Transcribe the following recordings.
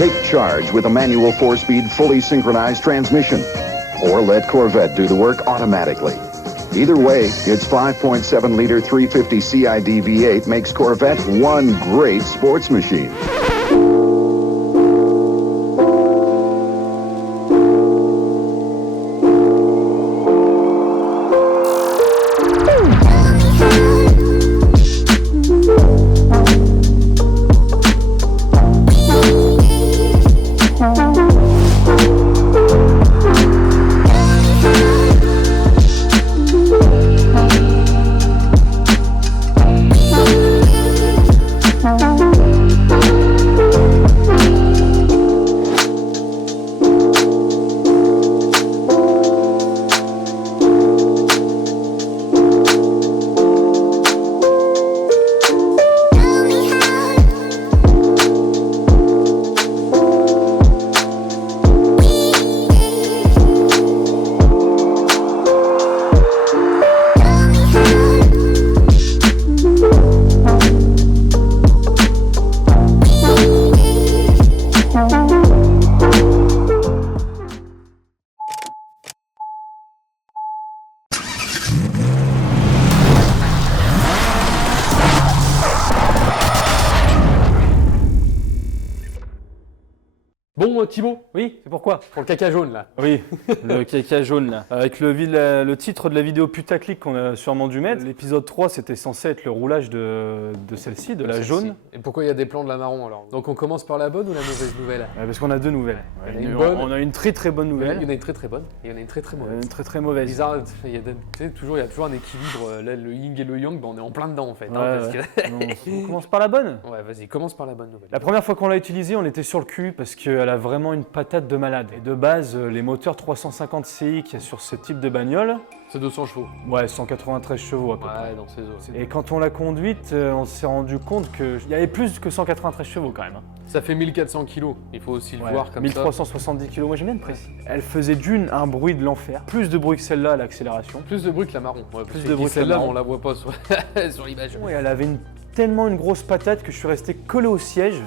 Take charge with a manual 4-speed, fully synchronized transmission. Or let Corvette do the work automatically. Either way, its 5.7-liter 350 CID V8 makes Corvette one great sports machine. Bon Thibaut, oui, c'est pourquoi? Pour le caca jaune là. Oui, le caca jaune là. Avec le titre de la vidéo putaclic qu'on a sûrement dû mettre, l'épisode 3 c'était censé être le roulage de celle-ci, de la jaune. Et pourquoi il y a des plans de la marron alors? Donc on commence par la bonne ou la mauvaise nouvelle? Parce qu'on a deux nouvelles. On a une très très bonne nouvelle. Il y en a une très très bonne et il y en a une très très mauvaise. Une très très mauvaise. Bizarre, il y a toujours un équilibre, là, le yin et le yang, on est en plein dedans en fait. Ouais, parce que... On commence par la bonne. Ouais, vas-y, commence par la bonne nouvelle. La première fois qu'on l'a utilisée, on était sur le cul parce qu'elle a vraiment une patate de malade. Et de base, les moteurs 350 CI qu'il y a sur ce type de bagnole, c'est 200 chevaux. Ouais, 193 chevaux à peu près. Ouais, dans ces eaux. Et quand on l'a conduite, on s'est rendu compte qu'il y avait plus que 193 chevaux quand même. Ça fait 1400 kg, il faut aussi le voir comme 1370 kg, moi j'aime bien le précis. Elle faisait un bruit de l'enfer, plus de bruit que celle-là à l'accélération. Plus de bruit que la marron. Ouais, plus de bruit que celle-là, on la voit pas sur, sur l'image. Ouais, elle avait tellement une grosse patate que je suis resté collé au siège.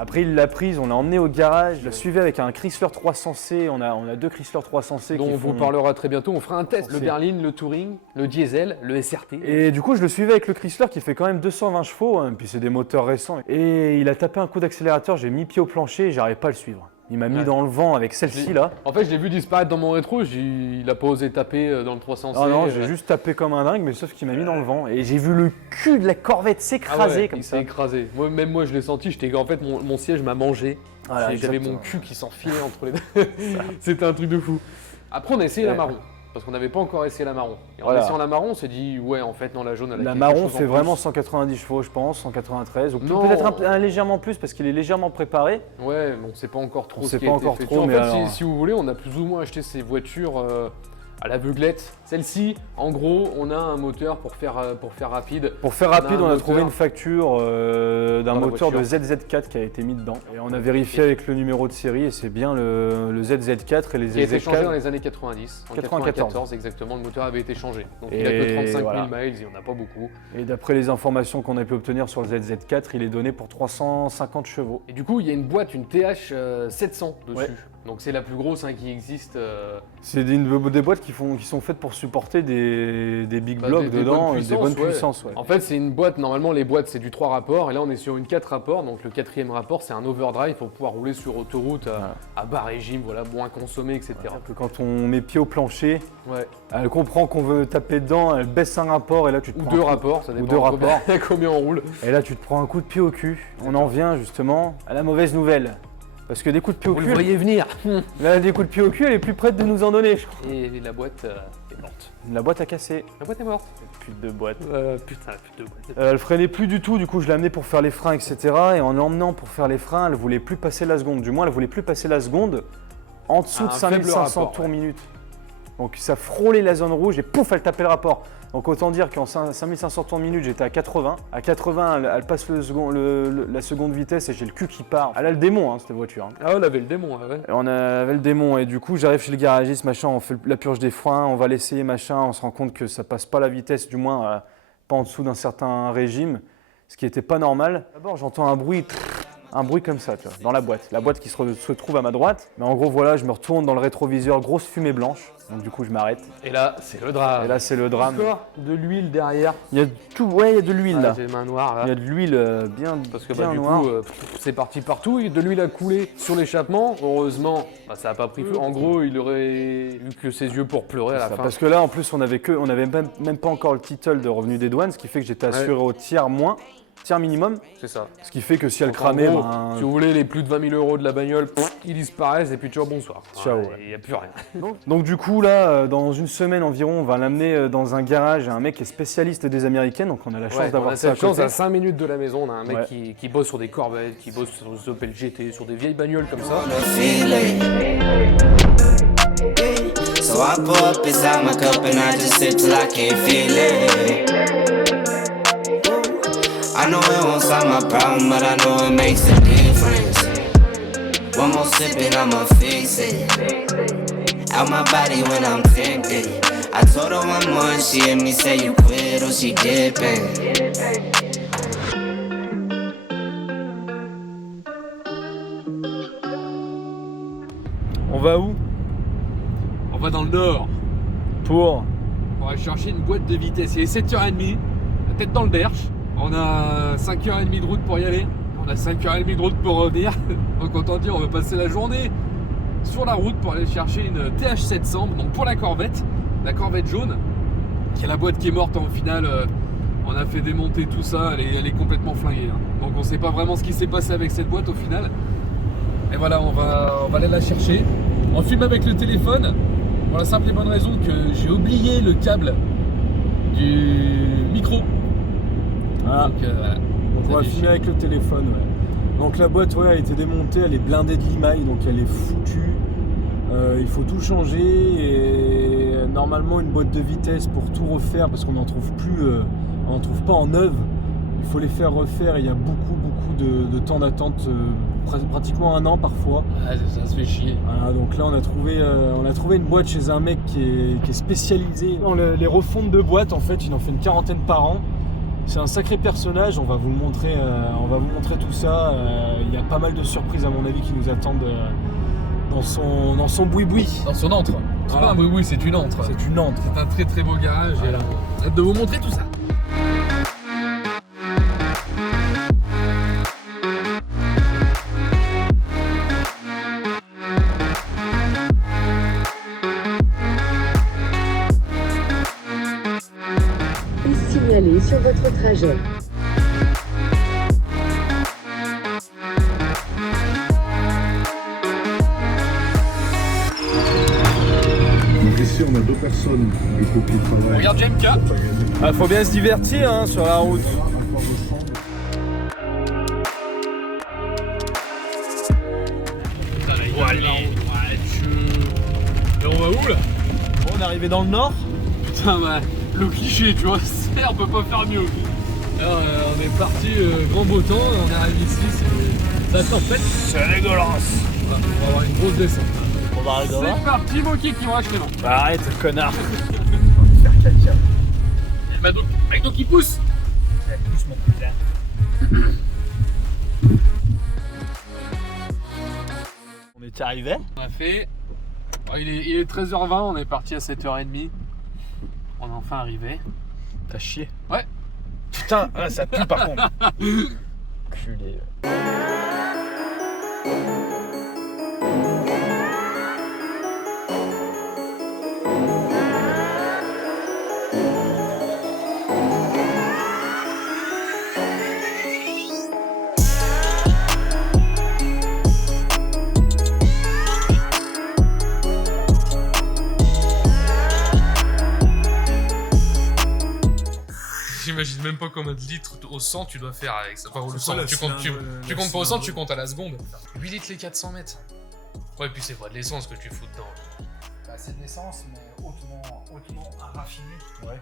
Après, il l'a prise, on l'a emmenée au garage, je la suivais avec un Chrysler 300C, on a deux Chrysler 300C dont on vous parlera très bientôt, on fera un test, le Berline, le Touring, le Diesel, le SRT. Et du coup, je le suivais avec le Chrysler qui fait quand même 220 chevaux, hein, puis c'est des moteurs récents. Et il a tapé un coup d'accélérateur, j'ai mis pied au plancher et j'arrivais pas à le suivre. Il m'a mis dans le vent avec celle-ci là. En fait, je l'ai vu disparaître dans mon rétro, il a pas osé taper dans le 300C. Ah non, j'ai juste tapé comme un dingue, mais sauf qu'il m'a mis dans le vent. Et j'ai vu le cul de la Corvette s'écraser comme ça. Il s'est écrasé. Même moi, je l'ai senti, en fait, mon siège m'a mangé. Voilà, j'avais mon cul qui s'enfilait entre les deux. C'était un truc de fou. Après, on a essayé la marron. Parce qu'on n'avait pas encore essayé la marron. Et en essayant la marron, on s'est dit, ouais, en fait, non, la jaune, elle a la marron fait vraiment 190 chevaux, je pense, 193. Ou peut-être un légèrement plus parce qu'il est légèrement préparé. Ouais, mais on ne sait pas encore trop ce qui a été fait. En fait, si vous voulez, on a plus ou moins acheté ces voitures à l'aveuglette. Celle-ci, en gros, on a un moteur pour faire rapide. Pour faire rapide, on a trouvé une facture d'un moteur de ZZ4 qui a été mis dedans. Et on a vérifié avec le numéro de série et c'est bien le ZZ4 et les ZZ4. Qui a été changé dans les années 90. En 94 exactement, le moteur avait été changé. Donc il n'a que 35 000 miles, il n'y en a pas beaucoup. Et d'après les informations qu'on a pu obtenir sur le ZZ4, il est donné pour 350 chevaux. Et du coup, il y a une boîte, une TH 700 dessus. Ouais. Donc c'est la plus grosse qui existe. C'est des boîtes qui sont faites pour supporter des big blocks dedans, des bonnes puissances. Ouais. En fait, c'est une boîte, normalement les boîtes c'est du 3 rapports, et là on est sur une 4 rapports, donc le 4e rapport c'est un overdrive pour pouvoir rouler sur autoroute à bas régime, voilà, moins consommé, etc. Que quand on met pied au plancher, elle comprend qu'on veut taper dedans, elle baisse un rapport et là tu te prends deux rapports, ça dépend combien on roule. Et là tu te prends un coup de pied au cul. On en vient justement à la mauvaise nouvelle. Parce que des coups de pied au cul. Vous le voyez venir. Là, des coups de pied au cul, elle est plus prête de nous en donner, je crois. Et la boîte est morte. La boîte a cassé. La boîte est morte. Pute de boîte. Putain, la pute de boîte. Elle freinait plus du tout, du coup je l'ai amenée pour faire les freins, etc. Et en l'emmenant pour faire les freins, elle voulait plus passer la seconde. Du moins, elle voulait plus passer la seconde en dessous de 5500 tours minute. Donc ça frôlait la zone rouge et pouf, elle tapait le rapport. Donc autant dire qu'en 5500 tours minutes, j'étais à 80. À 80, elle passe la seconde vitesse et j'ai le cul qui part. Elle a le démon, cette voiture. Hein. Ah, on avait le démon, ouais. Et on avait le démon et du coup, j'arrive chez le garagiste, machin, on fait la purge des freins, on va l'essayer, machin, on se rend compte que ça passe pas la vitesse, du moins pas en dessous d'un certain régime, ce qui était pas normal. D'abord, j'entends un bruit comme ça, tu vois, dans la boîte qui se trouve à ma droite. Mais en gros, voilà, je me retourne dans le rétroviseur, grosse fumée blanche. Donc du coup, je m'arrête. Et là, c'est le drame. Et là, c'est le drame. Encore de l'huile derrière. Il y a tout, ouais, il y a de l'huile là. J'ai les mains noires là. Il y a de l'huile bien, Parce que bien du noire. coup, c'est parti partout. De l'huile a coulé sur l'échappement. Heureusement, ça n'a pas pris feu. En gros, il aurait eu que ses yeux pour pleurer à la fin. Parce que là, en plus, on avait même pas encore le title de revenu des douanes, ce qui fait que j'étais assuré au tiers minimum. C'est ça. Ce qui fait que si elle Donc, cramait, en gros, si vous voulez les plus de 20 000 € de la bagnole, ils disparaissent et puis ciao, bonsoir. Ciao. Il n'y a plus rien. Donc du coup là, dans une semaine environ, on va l'amener dans un garage, un mec qui est spécialiste des américaines, donc on a la chance d'avoir ça à cette chance, côté. à 5 minutes de la maison, on a un mec Ouais. qui bosse sur des Corvettes, qui bosse sur des Opel GT, sur des vieilles bagnoles comme ça. So I pour up inside my cup and I just sip till I can't feel it. I know it won't solve my problem, but I know it makes a difference. One more sip and I'ma fix it. Out my body when I'm tempted. I told her one more and she heard me say you quit or she dipping. On va où? On va dans le nord. Pour On va chercher une boîte de vitesse. Il est 7h30, la tête dans le derche. On a 5h30 de route pour y aller. On a 5h30 de route pour revenir. Donc autant dire, on va passer la journée sur la route pour aller chercher une TH700, donc pour la Corvette jaune, qui est la boîte qui est morte en finale. On a fait démonter tout ça, elle est complètement flinguée. Hein. Donc on sait pas vraiment ce qui s'est passé avec cette boîte au final. Et voilà, on va aller la chercher. On filme avec le téléphone pour la simple et bonne raison que j'ai oublié le câble du micro. Ah. Donc voilà. Donc on va filmer avec le téléphone, ouais. Donc la boîte a été démontée, elle est blindée de limaille, donc elle est foutue. Il faut tout changer et normalement une boîte de vitesse pour tout refaire parce qu'on n'en trouve plus, on n'en trouve pas en neuve. Il faut les faire refaire et il y a beaucoup de temps d'attente, pratiquement 1 an parfois. Ah, ça se fait chier. Voilà, donc là on a trouvé une boîte chez un mec qui est spécialisé dans les refontes de boîtes. En fait, il en fait une 40aine par an. C'est un sacré personnage, on va vous le montrer, tout ça. Il y a pas mal de surprises à mon avis qui nous attendent dans son boui-boui. Dans son antre. C'est Voilà. pas un boui-boui, c'est une antre. C'est une antre. C'est un très très beau garage. Voilà. Et on a hâte de vous montrer tout ça. Et signalez sur votre trajet. Donc ici on a 2 personnes du coup qui travaillent. Regarde JMK. Faut bien se divertir sur la route. Et on va où là? On est arrivé dans le nord. Putain, bah, le cliché, tu vois, on peut pas faire mieux. Alors, on est parti grand beau temps, on arrive ici, c'est la tempête. C'est dégueulasse. On va avoir une grosse descente. On va arriver C'est parti, mon qui va acheter non. Bah arrête, connard. Avec donc qui pousse. On est arrivé. On a fait. Oh, il est 13h20, on est parti à 7h30. On est enfin arrivé. T'as chié. Ouais. Putain, là, ça pue par contre. Culé. J'imagine même pas combien de litres au 100 tu dois faire avec ça. Enfin, au 100, quoi, tu le comptes pas au 100, cylindre tu comptes à la seconde. 8 litres les 400 mètres. Ouais, puis c'est pas de l'essence que tu fous dedans. Bah, c'est de l'essence, mais hautement raffinée. Ouais.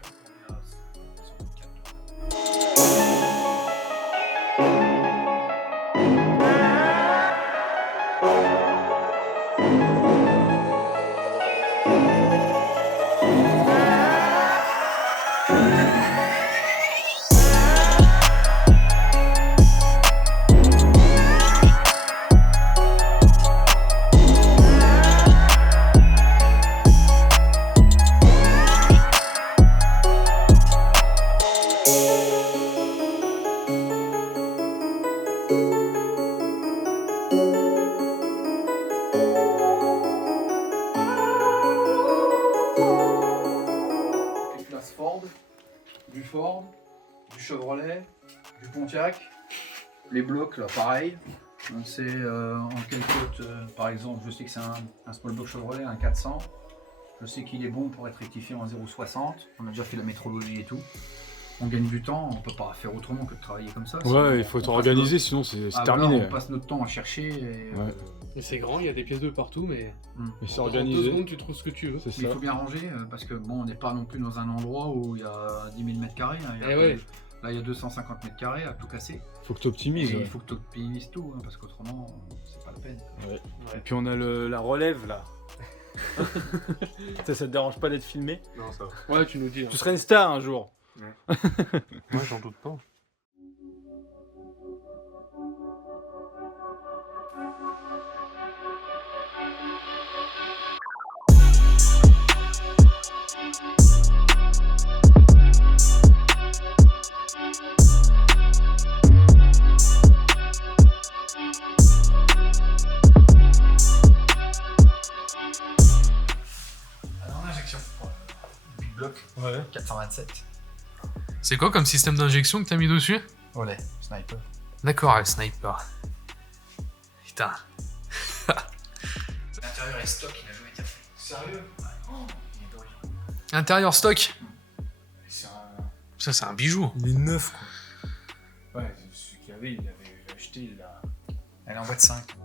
Des classes Ford, du Ford, du Chevrolet, du Pontiac. Les blocs là pareil. C'est en quelle côte par exemple, je sais que c'est un small block Chevrolet, un 400. Je sais qu'il est bon pour être rectifié en 0,60. On a déjà fait la métrologie et tout. On gagne du temps, on peut pas faire autrement que de travailler comme ça. Sinon, Ouais, il faut t'organiser, sinon c'est terminé. On passe notre temps à chercher. Et, Ouais. Et c'est grand, il y a des pièces de partout, mais Mais c'est en 2 organisé. secondes, tu trouves ce que tu veux. C'est mais il ça. faut bien ranger parce que bon, on n'est pas non plus dans un endroit où il y a 10 000 mètres carrés. Hein. Eh ouais. Là, il y a 250 mètres carrés à tout casser. Faut que t'optimises. Et Ouais. il faut que tu optimises tout hein, parce qu'autrement, c'est pas la peine. Et puis on a la relève là. Ça te dérange pas d'être filmé? Non, ça va. Ouais, tu nous dis. hein. Tu serais une star un jour. Moi, j'en doute pas. Alors l'injection, big block, Ouais. 427. C'est quoi comme système d'injection que t'as mis dessus? Olé, sniper. D'accord, avec sniper. Putain. L'intérieur est stock, il a jamais été fait. Sérieux? Ouais. Oh, il est d'origine. Intérieur stock. C'est un... Ça, c'est un bijou. Il est neuf quoi. Ouais, celui qu'il avait, il l'avait acheté, il l'a. Elle est en boîte 5.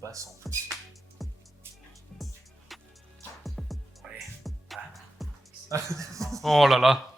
Basse en plus. Oh là là.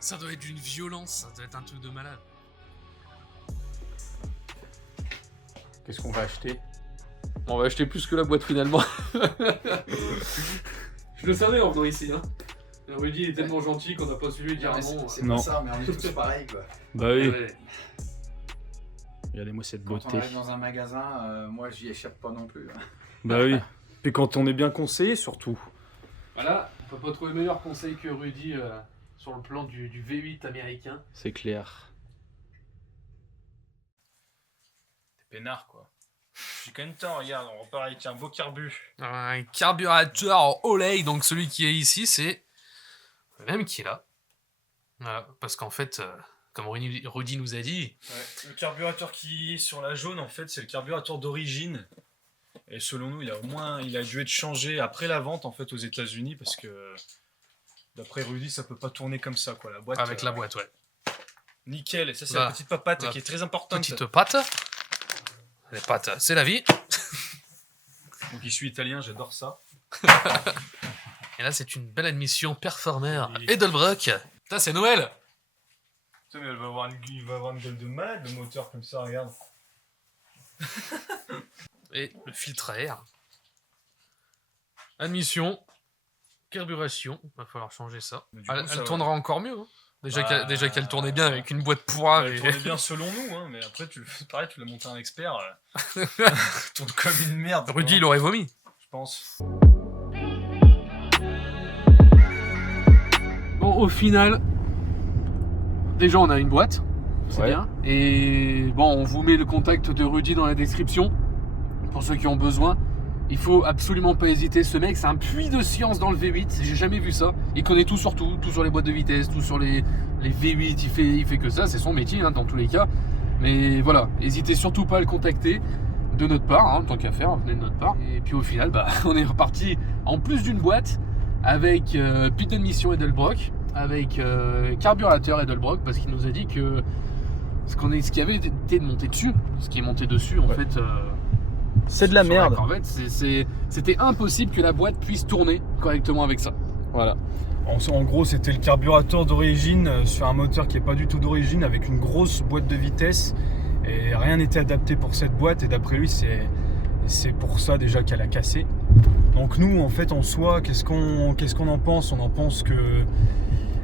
Ça doit être d'une violence, ça doit être un truc de malade. Qu'est-ce qu'on va acheter? On va acheter plus que la boîte finalement. Je le savais en venant ici. Hein. Rudy est tellement gentil qu'on n'a pas su lui dire non. C'est Non. pas ça, mais on est tous pareils quoi. Bah oui. Ouais. Regardez-moi cette Quand on beauté. arrive dans un magasin, moi j'y échappe pas non plus. Hein. Bah oui. Puis quand on est bien conseillé surtout. Voilà, on peut pas trouver meilleur conseil que Rudy sur le plan du V8 américain. C'est clair. T'es peinard quoi. Je suis content, regarde, on repart avec un beau carbu. Un carburateur Olay, donc celui qui est ici, c'est le même qui est là. Voilà, parce qu'en fait, comme Rudy nous a dit, Ouais. Le carburateur qui est sur la jaune, en fait, c'est le carburateur d'origine. Et selon nous, il a dû être changé après la vente en fait aux États-Unis parce que d'après Rudy, ça peut pas tourner comme ça quoi. La boîte. avec la boîte, ouais. Nickel. Et ça, c'est Là. la petite papate Là. qui est très importante. Petite pâte. Les pâtes, c'est la vie. Donc, je suis italien, j'adore ça. Et là, c'est une belle admission Performer Oui. Edelbrock. Putain, c'est Noël. Putain, mais il va avoir une gueule de malade, le moteur comme ça, regarde. Et le filtre à air. Admission. Carburation. Va falloir changer ça. Mais du coup, Elle ça va. tournera encore mieux. Hein. Déjà qu'elle tournait bien avec une boîte pourrave. Elle Et... tournait bien selon nous, hein, mais après, pareil, tu l'as monté un expert. Tourne comme une merde. Rudy, il aurait vomi. Je pense. Bon, au final, déjà on a une boîte, c'est Ouais. bien. Et bon, on vous met le contact de Rudy dans la description pour ceux qui ont besoin. Il faut absolument pas hésiter. Ce mec, c'est un puits de science dans le V8. J'ai jamais vu ça. Il connaît tout sur tout, tout sur les boîtes de vitesse, tout sur les V8. Il fait que ça. C'est son métier hein, dans tous les cas. Mais voilà, n'hésitez surtout pas à le contacter de notre part, hein, tant qu'à faire, venez de notre part. Et puis au final, bah, on est reparti en plus d'une boîte avec putain de mission Edelbrock, avec carburateur Edelbrock, parce qu'il nous a dit que ce qui avait été de monter dessus, ce qui est monté dessus en fait. C'est de la sur merde. Corvette, c'était impossible que la boîte puisse tourner correctement avec ça. Voilà. En gros, c'était le carburateur d'origine sur un moteur qui n'est pas du tout d'origine, avec une grosse boîte de vitesse. Et rien n'était adapté pour cette boîte. Et d'après lui, c'est pour ça déjà qu'elle a cassé. Donc nous, en fait, en soi, qu'est-ce qu'on en pense? On en pense que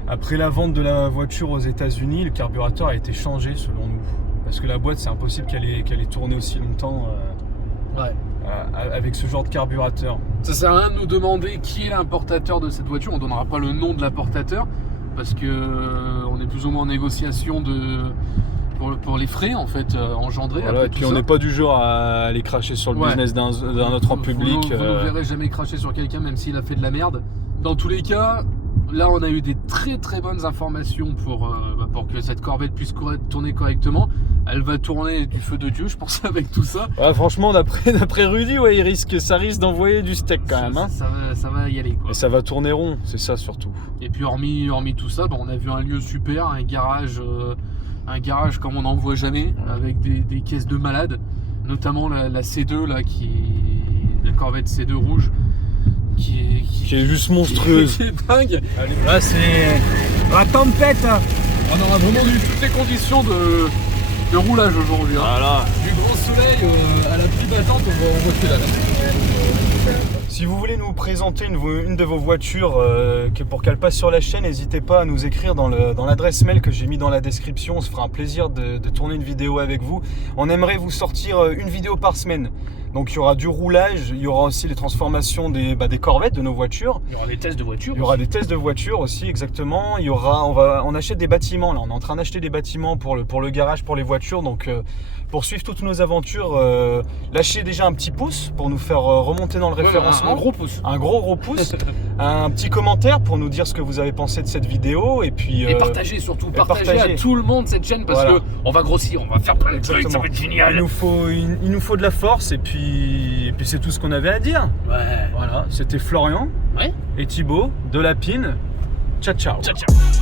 après la vente de la voiture aux États-Unis, le carburateur a été changé selon nous. Parce que la boîte, c'est impossible qu'elle ait tourné aussi longtemps. Ouais. Avec ce genre de carburateur. Ça sert à rien de nous demander qui est l'importateur de cette voiture. On donnera pas le nom de l'importateur parce que on est plus ou moins en négociation pour les frais en fait engendrés. Voilà, après et puis tout on ça. n'est pas du genre à aller cracher sur le Ouais. business d'un autre en public. Vous ne verrez jamais cracher sur quelqu'un même s'il a fait de la merde. Dans tous les cas, là on a eu des très très bonnes informations pour que cette Corvette puisse tourner correctement. Elle va tourner du feu de Dieu, je pense, avec tout ça. Ouais, franchement, d'après Rudy, ouais, ça risque d'envoyer du steak quand même. Hein. Ça va y aller quoi. Et ça va tourner rond, c'est ça surtout. Et puis hormis tout ça, on a vu un lieu super, un garage comme on n'en voit jamais, avec des caisses de malades, notamment la C2 là, la Corvette C2 rouge, qui est juste monstrueuse. qui est dingue. Allez, là c'est la tempête. On aura vraiment eu toutes les conditions de roulage aujourd'hui. Hein. Voilà. Du grand soleil à la pluie battante, on voit que dalle. Si vous voulez nous présenter une de vos voitures pour qu'elle passe sur la chaîne, n'hésitez pas à nous écrire dans l'adresse mail que j'ai mis dans la description. On se fera un plaisir de tourner une vidéo avec vous. On aimerait vous sortir une vidéo par semaine. Donc il y aura du roulage, il y aura aussi les transformations des Corvettes, de nos voitures. Il y aura des tests de voitures. Il y aura des tests de voitures aussi, exactement. On achète des bâtiments là. On est en train d'acheter des bâtiments pour le garage, pour les voitures. Donc pour suivre toutes nos aventures, lâchez déjà un petit pouce pour nous faire remonter dans le référencement. Un gros pouce. Un gros pouce. Un petit commentaire pour nous dire ce que vous avez pensé de cette vidéo. Et puis Et partagez surtout, partagez à tout le monde cette chaîne parce Voilà. que on va grossir, on va faire plein de trucs, ça va être génial. Il nous faut de la force et puis c'est tout ce qu'on avait à dire. Ouais. Voilà, c'était Florian Ouais. et Thibaut de Lapine. Ciao ciao. Ciao ciao.